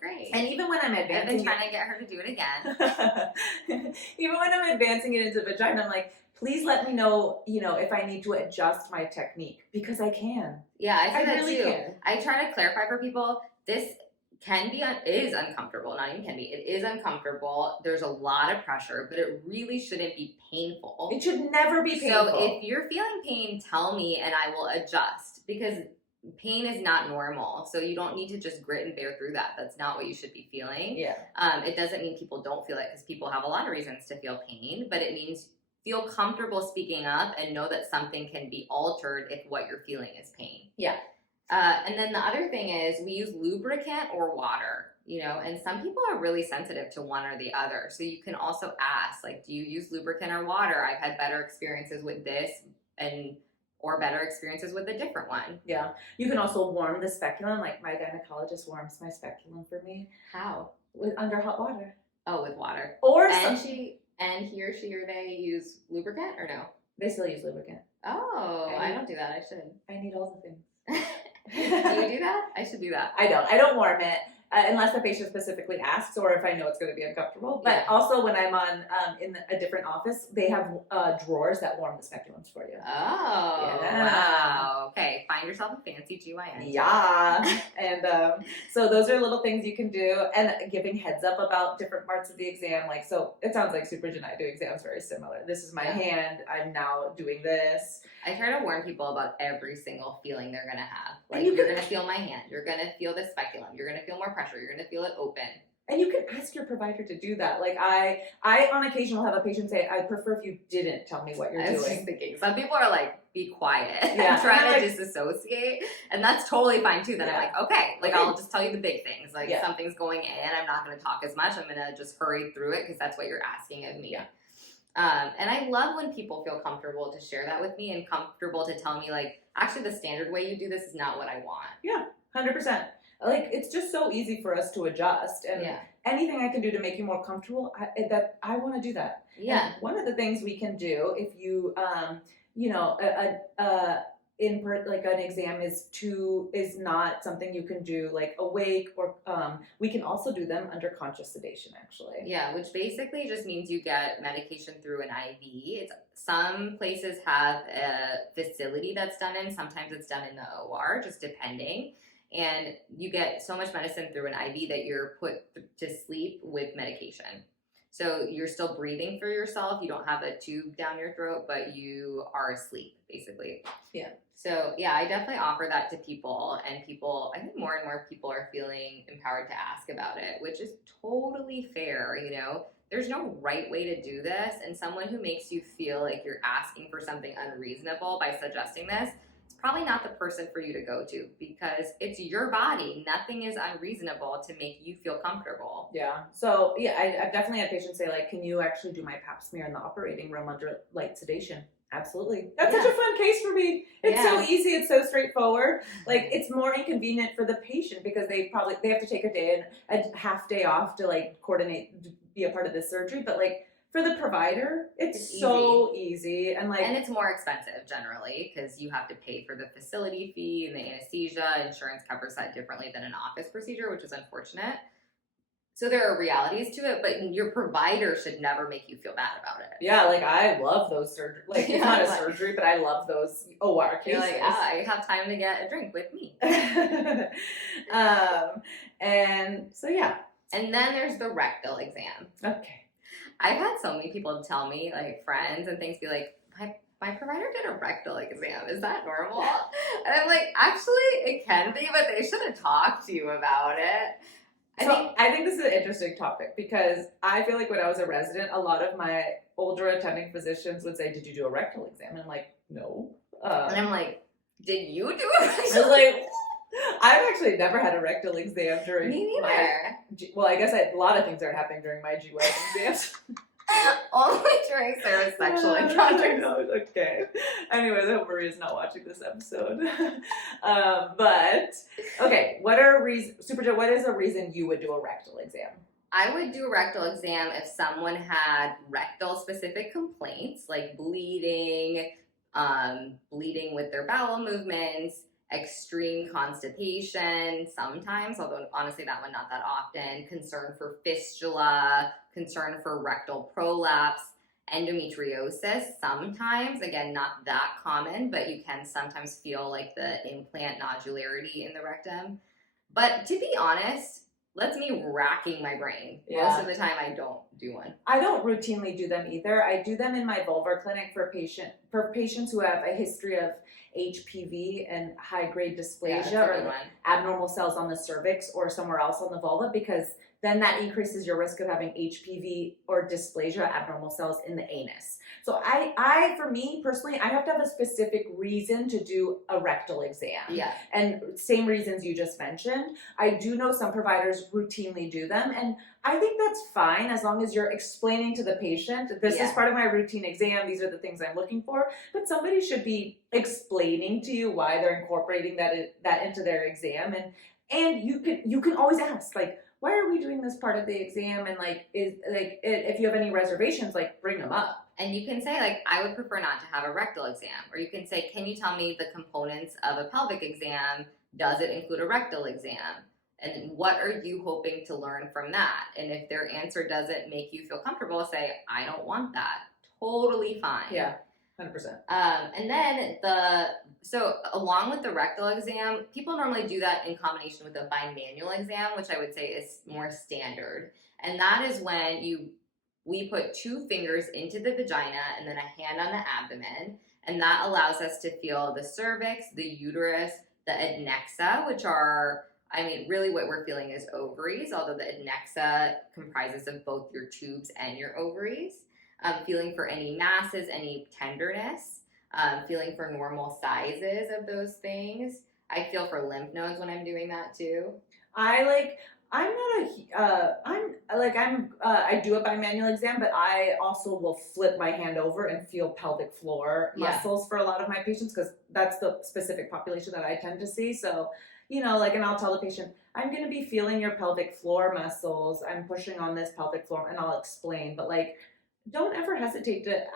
great. And even when I'm advancing, I've been trying to get her to do it again. Even when I'm advancing it into the vagina, I'm like, please let me know, if I need to adjust my technique, because I can. Yeah, I say that really too. Can. I try to clarify for people, this is uncomfortable, not even can be. It is uncomfortable. There's a lot of pressure, but it really shouldn't be painful. It should never be painful. So if you're feeling pain, tell me and I will adjust, because pain is not normal. So you don't need to just grit and bear through that. That's not what you should be feeling. Yeah. It doesn't mean people don't feel it, because people have a lot of reasons to feel pain, but it means feel comfortable speaking up and know that something can be altered if what you're feeling is pain. Yeah. And then the other thing is we use lubricant or water, and some people are really sensitive to one or the other. So you can also ask, like, do you use lubricant or water? I've had better experiences with this or better experiences with a different one. Yeah. You can also warm the speculum. Like my gynecologist warms my speculum for me. How? Under hot water. Oh, with water. Or he or she or they use lubricant or no? They still use lubricant. Oh, I don't do that. I should. I need all the things. Do you do that? I should do that. I don't warm it unless the patient specifically asks, or if I know it's going to be uncomfortable. But also when I'm on in a different office, they have drawers that warm the speculums for you. Oh, yeah. Wow. Okay, find yourself a fancy GYN. Yeah. And so those are little things you can do, and giving heads up about different parts of the exam. Like, so it sounds like Super Gen I do exams very similar. This is my hand. I'm now doing this. I try to warn people about every single feeling they're going to have. Like, you're going to feel my hand. You're going to feel the speculum. You're going to feel more pressure. You're going to feel it open. And you can ask your provider to do that. Like I on occasion will have a patient say, I prefer if you didn't tell me what you're doing. I was just thinking. Some people are like, be quiet. Yeah. And try to disassociate. And that's totally fine too. Then I'm like, okay, I'll just tell you the big things. Like something's going in. I'm not going to talk as much. I'm going to just hurry through it because that's what you're asking of me. Yeah. And I love when people feel comfortable to share that with me and comfortable to tell me, like, actually, the standard way you do this is not what I want. Yeah, 100%. Like, it's just so easy for us to adjust, and anything I can do to make you more comfortable, I want to do that. Yeah. And one of the things we can do if you, you know, like an exam is not something you can do like awake, or we can also do them under conscious sedation, actually. Yeah, which basically just means you get medication through an IV. Some places have a facility that's done in, sometimes it's done in the OR, just depending. And you get so much medicine through an IV that you're put to sleep with medication. So you're still breathing for yourself. You don't have a tube down your throat, but you are asleep, basically. Yeah. So yeah, I definitely offer that to people, and people, I think more and more people are feeling empowered to ask about it, which is totally fair. You know, there's no right way to do this, and someone who makes you feel like you're asking for something unreasonable by suggesting this, it's probably not the person for you to go to, because it's your body. Nothing is unreasonable to make you feel comfortable. Yeah. So yeah, I've definitely had patients say, like, can you actually do my pap smear in the operating room under light sedation? Absolutely. That's such a fun case for me. It's so easy. It's so straightforward. Like, it's more inconvenient for the patient because they have to take a half day off to like coordinate, to be a part of this surgery. But like for the provider, it's so easy. And like, and it's more expensive generally because you have to pay for the facility fee and the anesthesia. Insurance covers that differently than an office procedure, which is unfortunate. So there are realities to it, but your provider should never make you feel bad about it. Yeah, like I love those surgery. Like it's not a surgery, but I love those OR cases. You're like, I have time to get a drink with me. And so yeah. And then there's the rectal exam. Okay. I've had so many people tell me, like friends and things, be like, my provider did a rectal exam. Is that normal? And I'm like, actually, it can be, but they should have talked to you about it. I think this is an interesting topic because I feel like when I was a resident, a lot of my older attending physicians would say, did you do a rectal exam? And I'm like, no. And I'm like, did you do a rectal exam? I was like, I've actually never had a rectal exam during Me neither. Well, I guess a lot of things are happening during my GY exams. Only during Sarah's sexual encounters. Okay. Anyways, I hope Maria's not watching this episode. But okay, what is a reason you would do a rectal exam? I would do a rectal exam if someone had rectal specific complaints like bleeding, bleeding with their bowel movements, extreme constipation sometimes, although honestly that one not that often, concern for fistula, concern for rectal prolapse, endometriosis sometimes, again not that common, but you can sometimes feel like the implant nodularity in the rectum. But to be honest, that's me racking my brain. Most of the time I don't do one. I don't routinely do them either. I do them in my vulvar clinic for patients who have a history of HPV and high-grade dysplasia or abnormal cells on the cervix or somewhere else on the vulva, because then that increases your risk of having HPV or dysplasia, abnormal cells in the anus. So for me personally, I have to have a specific reason to do a rectal exam. Yeah. And same reasons you just mentioned. I do know some providers routinely do them, and I think that's fine as long as you're explaining to the patient, this is part of my routine exam, these are the things I'm looking for, but somebody should be explaining to you why they're incorporating that into their exam, and you can always ask, like, why are we doing this part of the exam? And if you have any reservations, like, bring them up. And you can say, like, I would prefer not to have a rectal exam. Or you can say, can you tell me the components of a pelvic exam? Does it include a rectal exam? And what are you hoping to learn from that? And if their answer doesn't make you feel comfortable, say, I don't want that. Totally fine. Yeah, 100%. And then so along with the rectal exam, people normally do that in combination with a bimanual exam, which I would say is more standard. And that is when we put 2 fingers into the vagina and then a hand on the abdomen. And that allows us to feel the cervix, the uterus, the adnexa, which are, really what we're feeling is ovaries, although the adnexa comprises of both your tubes and your ovaries. Feeling for any masses, any tenderness. Feeling for normal sizes of those things. I feel for lymph nodes when I'm doing that too. I do a bimanual exam, but I also will flip my hand over and feel pelvic floor muscles for a lot of my patients because that's the specific population that I tend to see. So, and I'll tell the patient, I'm going to be feeling your pelvic floor muscles. I'm pushing on this pelvic floor, and I'll explain. But don't ever hesitate to.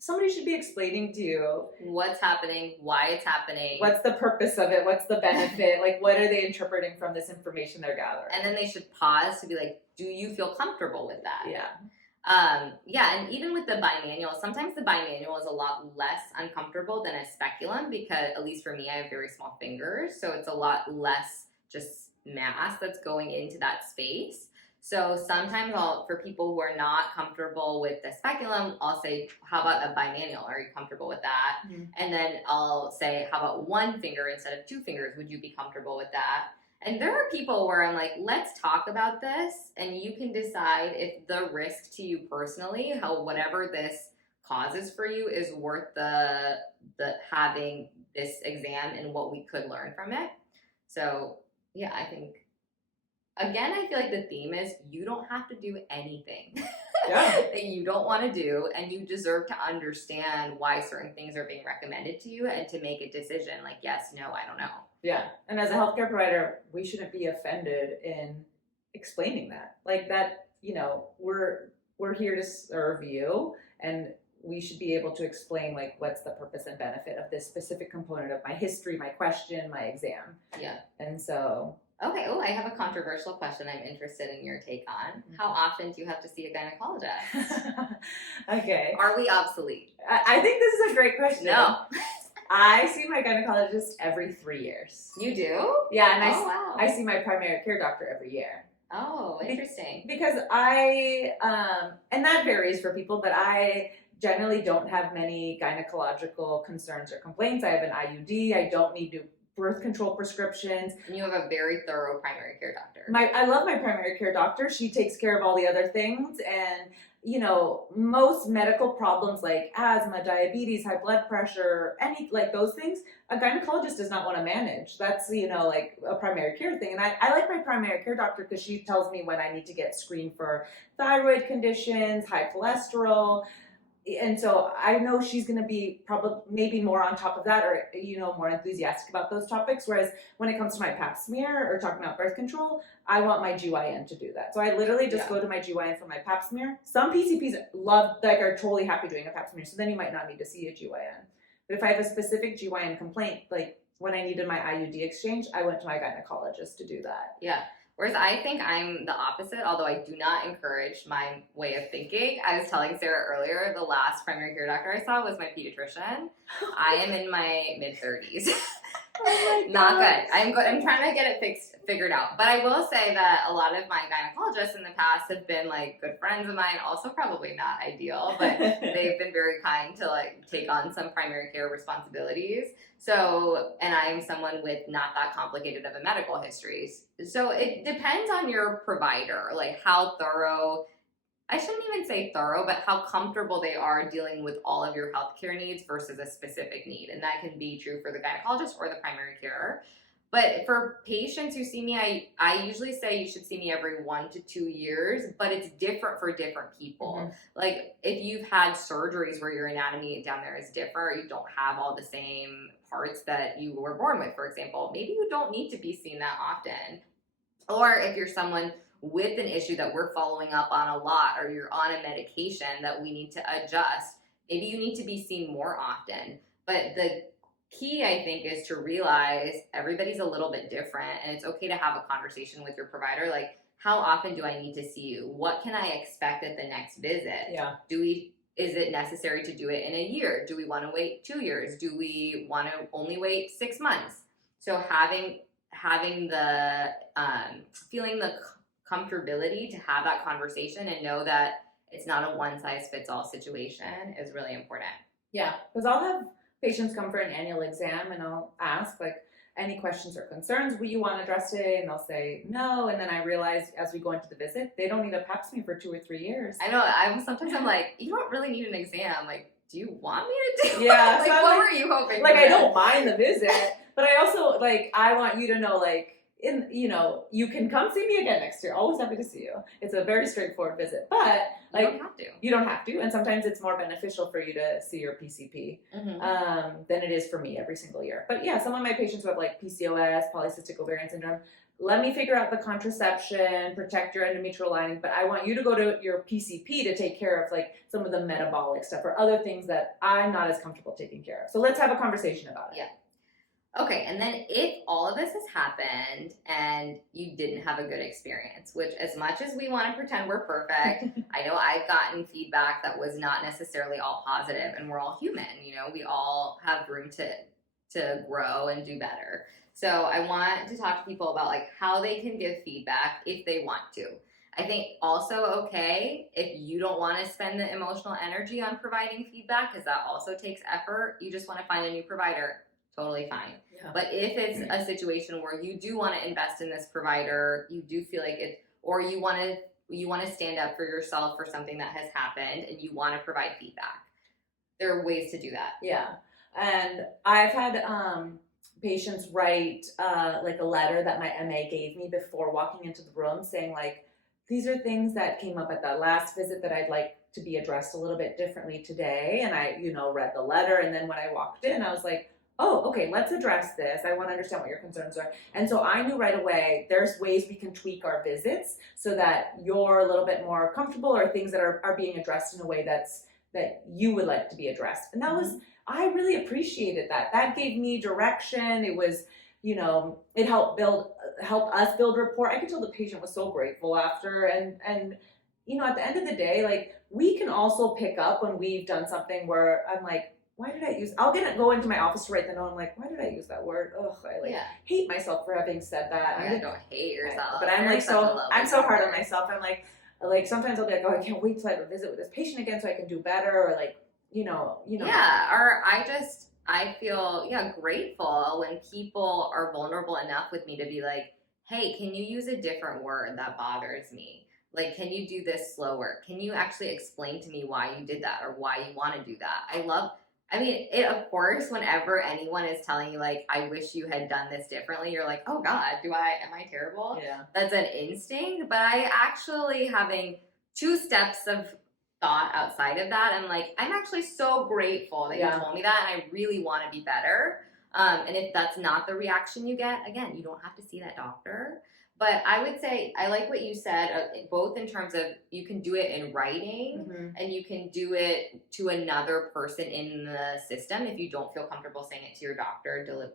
Somebody should be explaining to you what's happening, why it's happening, what's the purpose of it, what's the benefit, what are they interpreting from this information they're gathering. And then they should pause to be like, do you feel comfortable with that? And even with the bimanual, sometimes the bimanual is a lot less uncomfortable than a speculum because, at least for me, I have very small fingers, so it's a lot less just mass that's going into that space. So sometimes for people who are not comfortable with the speculum, I'll say, how about a bimanual? Are you comfortable with that? Mm-hmm. And then I'll say, how about one finger instead of two fingers? Would you be comfortable with that? And there are people where I'm like, let's talk about this, and you can decide if the risk to you personally, whatever this causes for you, is worth the having this exam and what we could learn from it. So yeah, I think, again, I feel like the theme is you don't have to do anything that you don't want to do, and you deserve to understand why certain things are being recommended to you and to make a decision like, yes, no, I don't know. Yeah. And as a healthcare provider, we shouldn't be offended in explaining that. We're here to serve you, and we should be able to explain what's the purpose and benefit of this specific component of my history, my question, my exam. Yeah. And so... Okay, I have a controversial question I'm interested in your take on. How often do you have to see a gynecologist? Okay. Are we obsolete? I think this is a great question. No. I see my gynecologist every 3 years. You do? Yeah, and wow. I see my primary care doctor every year. Oh, interesting. Because and that varies for people, but I generally don't have many gynecological concerns or complaints. I have an IUD. I don't need to birth control prescriptions. And you have a very thorough primary care doctor. I love my primary care doctor. She takes care of all the other things. And, most medical problems like asthma, diabetes, high blood pressure, those things, a gynecologist does not want to manage. That's, a primary care thing. And I like my primary care doctor because she tells me when I need to get screened for thyroid conditions, high cholesterol. And so I know she's going to be maybe more on top of that, or, more enthusiastic about those topics. Whereas when it comes to my pap smear or talking about birth control, I want my GYN to do that. So I literally just go to my GYN for my pap smear. Some PCPs are totally happy doing a pap smear. So then you might not need to see a GYN. But if I have a specific GYN complaint, when I needed my IUD exchange, I went to my gynecologist to do that. Yeah. Whereas I think I'm the opposite, although I do not encourage my way of thinking. I was telling Sarah earlier, the last primary care doctor I saw was my pediatrician. I am in my mid-30s. Not good. I'm trying to get it figured out. But I will say that a lot of my gynecologists in the past have been good friends of mine. Also probably not ideal, but they've been very kind to take on some primary care responsibilities. So, and I'm someone with not that complicated of a medical history. So it depends on your provider, how thorough, I shouldn't even say thorough, but how comfortable they are dealing with all of your healthcare needs versus a specific need. And that can be true for the gynecologist or the primary care. But for patients who see me, I usually say you should see me every 1 to 2 years, but it's different for different people. Mm-hmm. If you've had surgeries where your anatomy down there is different, you don't have all the same parts that you were born with, for example, maybe you don't need to be seen that often. Or if you're someone with an issue that we're following up on a lot, or you're on a medication that we need to adjust, maybe you need to be seen more often. But the key, I think, is to realize everybody's a little bit different, and it's okay to have a conversation with your provider. How often do I need to see you? What can I expect at the next visit? Yeah. Is it necessary to do it in a year? Do we want to wait 2 years? Do we want to only wait 6 months? So having the feeling the comfortability to have that conversation and know that it's not a one-size-fits-all situation is really important. Yeah, because I'll have patients come for an annual exam, and I'll ask, any questions or concerns will you want addressed today? And they'll say no. And then I realize as we go into the visit, they don't need a pap smear for 2 or 3 years. I know. Sometimes I'm like, you don't really need an exam. Do you want me to do? Yeah. So what were you hoping? I don't mind the visit, but I also I want you to know you can come see me again next year. Always happy to see you. It's a very straightforward visit, but You don't have to. You don't have to, and sometimes it's more beneficial for you to see your PCP than it is for me every single year. But yeah, some of my patients who have like PCOS, polycystic ovarian syndrome, let me figure out the contraception, protect your endometrial lining, but I want you to go to your PCP to take care of like some of the metabolic stuff or other things that I'm not as comfortable taking care of. So let's have a conversation about it. Yeah. Okay, and then if all of this has happened and you didn't have a good experience, which as much as we want to pretend we're perfect, I know I've gotten feedback that was not necessarily all positive, and we're all human, we all have room to grow and do better. So I want to talk to people about like how they can give feedback if they want to. I think also okay if you don't want to spend the emotional energy on providing feedback, because that also takes effort. You just want to find a new provider. Totally fine. Yeah. But if it's a situation where you do want to invest in this provider, you do feel like it, or you want to stand up for yourself for something that has happened and you want to provide feedback, there are ways to do that. Yeah. And I've had patients write like a letter that my MA gave me before walking into the room saying like, these are things that came up at that last visit that I'd like to be addressed a little bit differently today. And I, read the letter. And then when I walked in, I was like, oh, okay, let's address this. I want to understand what your concerns are. And so I knew right away there's ways we can tweak our visits so that you're a little bit more comfortable, or things that are being addressed in a way that you would like to be addressed. And that was, I really appreciated that. That gave me direction. It was, it helped us build rapport. I could tell the patient was so grateful after. And at the end of the day, like, we can also pick up when we've done something where I'm like, why did I I'll go into my office to write the note. I'm like, why did I use that word? Ugh, I hate myself for having said that. I don't hate yourself. But I'm like, I'm so hard on myself. I'm like sometimes I'll be like, oh, I can't wait till I have a visit with this patient again so I can do better, or like, Yeah, or I feel, grateful when people are vulnerable enough with me to be like, hey, can you use a different word that bothers me? Like, can you do this slower? Can you actually explain to me why you did that or why you want to do that? Of course, whenever anyone is telling you, like, I wish you had done this differently, you're like, oh God, am I terrible? Yeah. That's an instinct. But I actually, having 2 steps of thought outside of that, I'm like, I'm actually so grateful that you told me that, and I really want to be better. And if that's not the reaction you get, again, you don't have to see that doctor. But I would say, I like what you said, both in terms of you can do it in writing and you can do it to another person in the system if you don't feel comfortable saying it to your doctor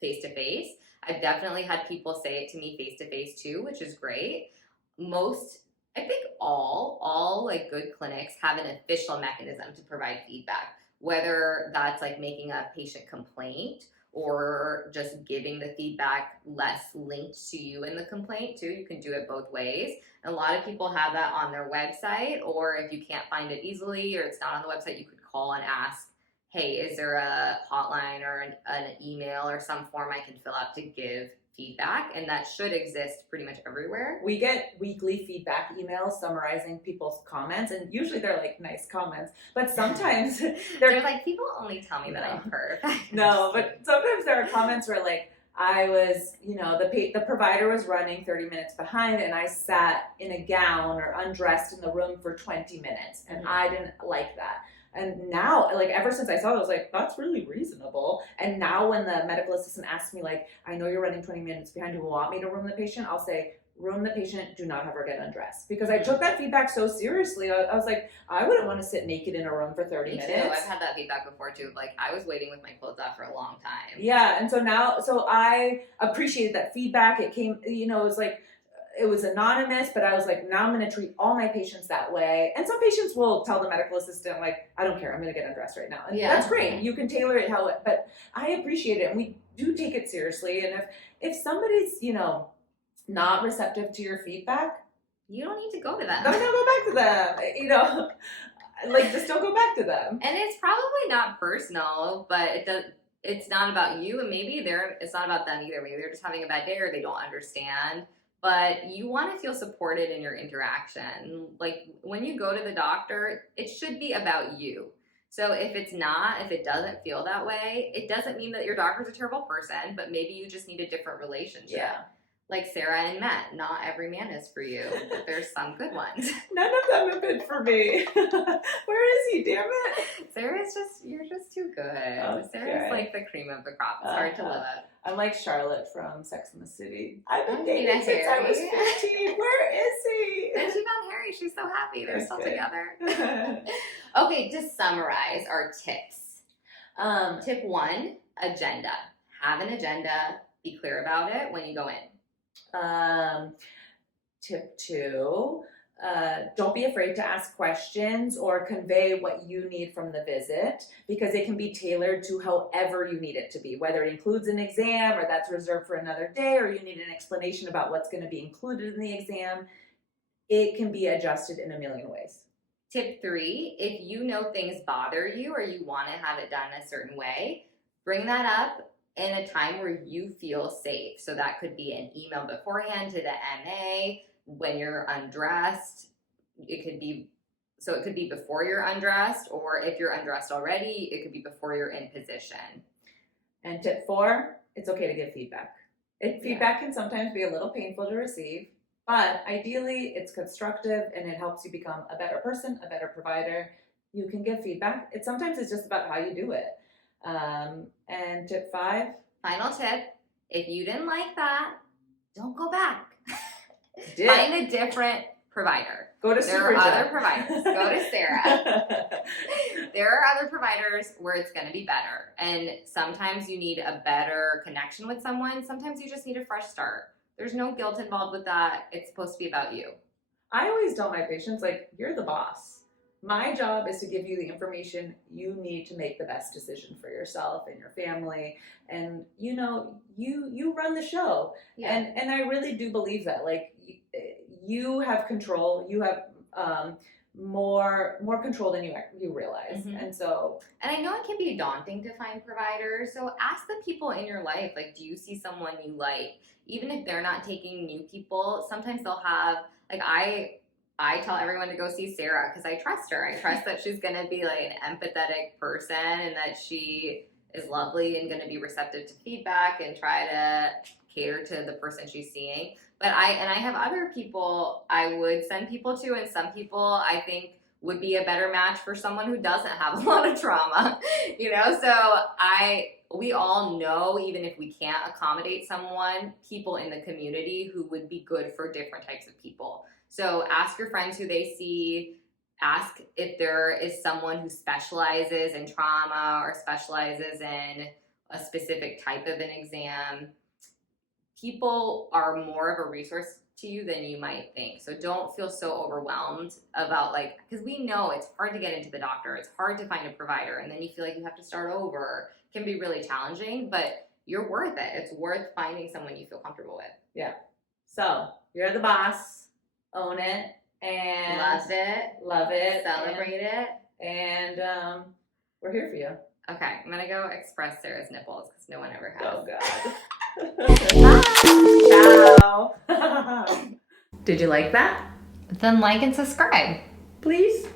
face to face. I've definitely had people say it to me face to face too, which is great. I think all like good clinics have an official mechanism to provide feedback, whether that's like making a patient complaint or just giving the feedback less linked to you in the complaint too. You can do it both ways. And a lot of people have that on their website, or if you can't find it easily or it's not on the website, you could call and ask, hey, is there a hotline or an email or some form I can fill out to give feedback? And that should exist pretty much everywhere. We get weekly feedback emails summarizing people's comments, and usually they're like nice comments, but sometimes they're like, people only tell me that I'm perfect. No, but sometimes there are comments where like, I was, the provider was running 30 minutes behind and I sat in a gown or undressed in the room for 20 minutes and I didn't like that. And now, like, ever since I saw it, I was like, that's really reasonable. And now when the medical assistant asks me, like, I know you're running 20 minutes behind, you want me to room the patient? I'll say, room the patient, do not have her get undressed. Because I took that feedback so seriously. I was like, I wouldn't want to sit naked in a room for 30 minutes. Too. I've had that feedback before, too. Like, I was waiting with my clothes off for a long time. Yeah, and so I appreciated that feedback. It came, it was like, it was anonymous, but I was like, now I'm going to treat all my patients that way. And some patients will tell the medical assistant, like, I don't care, I'm going to get undressed right now. And that's great. You can tailor it but I appreciate it. And we do take it seriously. And if somebody's, not receptive to your feedback, you don't need to go to them. Don't go back to them. Like, just don't go back to them. And it's probably not personal, but it's not about you. And maybe it's not about them either. Maybe they're just having a bad day or they don't understand. But you want to feel supported in your interaction. Like, when you go to the doctor, it should be about you. So if it doesn't feel that way, it doesn't mean that your doctor's a terrible person, but maybe you just need a different relationship. Yeah. Like Sarah and Matt, not every man is for you, but there's some good ones. None of them have been for me. Where is he, damn it? You're just too good. Okay. Sarah's like the cream of the crop. It's hard to live up. I'm like Charlotte from Sex and the City. I've been Oh, dating Nina since I was Harry. 15. Where is he? And she found Harry. She's so happy. They're still Okay. together. Okay, to summarize our tips. Tip 1, agenda. Have an agenda. Be clear about it when you go in. Tip 2, don't be afraid to ask questions or convey what you need from the visit, because it can be tailored to however you need it to be, whether it includes an exam or that's reserved for another day, or you need an explanation about what's going to be included in the exam. It can be adjusted in a million ways. Tip 3, if you know things bother you or you want to have it done a certain way, bring that up in a time where you feel safe. So that could be an email beforehand to the MA when you're undressed. It could be before you're undressed, or if you're undressed already, it could be before you're in position. And tip 4, it's okay to give feedback. Feedback can sometimes be a little painful to receive, but ideally it's constructive and it helps you become a better person, a better provider. You can give feedback. Sometimes it's just about how you do it. And tip 5. Final tip, if you didn't like that, don't go back. Dip. Find a different provider. Go to There are other providers. Go to Sarah. There are other providers where it's going to be better. And sometimes you need a better connection with someone. Sometimes you just need a fresh start. There's no guilt involved with that. It's supposed to be about you. I always tell my patients, like, you're the boss. My job is to give you the information you need to make the best decision for yourself and your family. And, you know, you run the show. Yeah. And I really do believe that. Like, you have control. You have more control than you realize. Mm-hmm. And so... And I know it can be daunting to find providers. So ask the people in your life, like, do you see someone you like? Even if they're not taking new people, sometimes they'll have, like, I tell everyone to go see Sarah because I trust her. I trust that she's going to be like an empathetic person and that she is lovely and going to be receptive to feedback and try to cater to the person she's seeing. But I have other people I would send people to, and some people I think would be a better match for someone who doesn't have a lot of trauma, you know? So we all know, even if we can't accommodate someone, people in the community who would be good for different types of people. So ask your friends who they see, ask if there is someone who specializes in trauma or specializes in a specific type of an exam. People are more of a resource to you than you might think. So don't feel so overwhelmed about, like, because we know it's hard to get into the doctor. It's hard to find a provider. And then you feel like you have to start over. It can be really challenging, but you're worth it. It's worth finding someone you feel comfortable with. Yeah. So you're the boss. Own it. And love it. Celebrate it. And we're here for you. Okay, I'm gonna go express Sarah's nipples because no one ever has. Oh God. Ciao. Did you like that? Then like and subscribe. Please.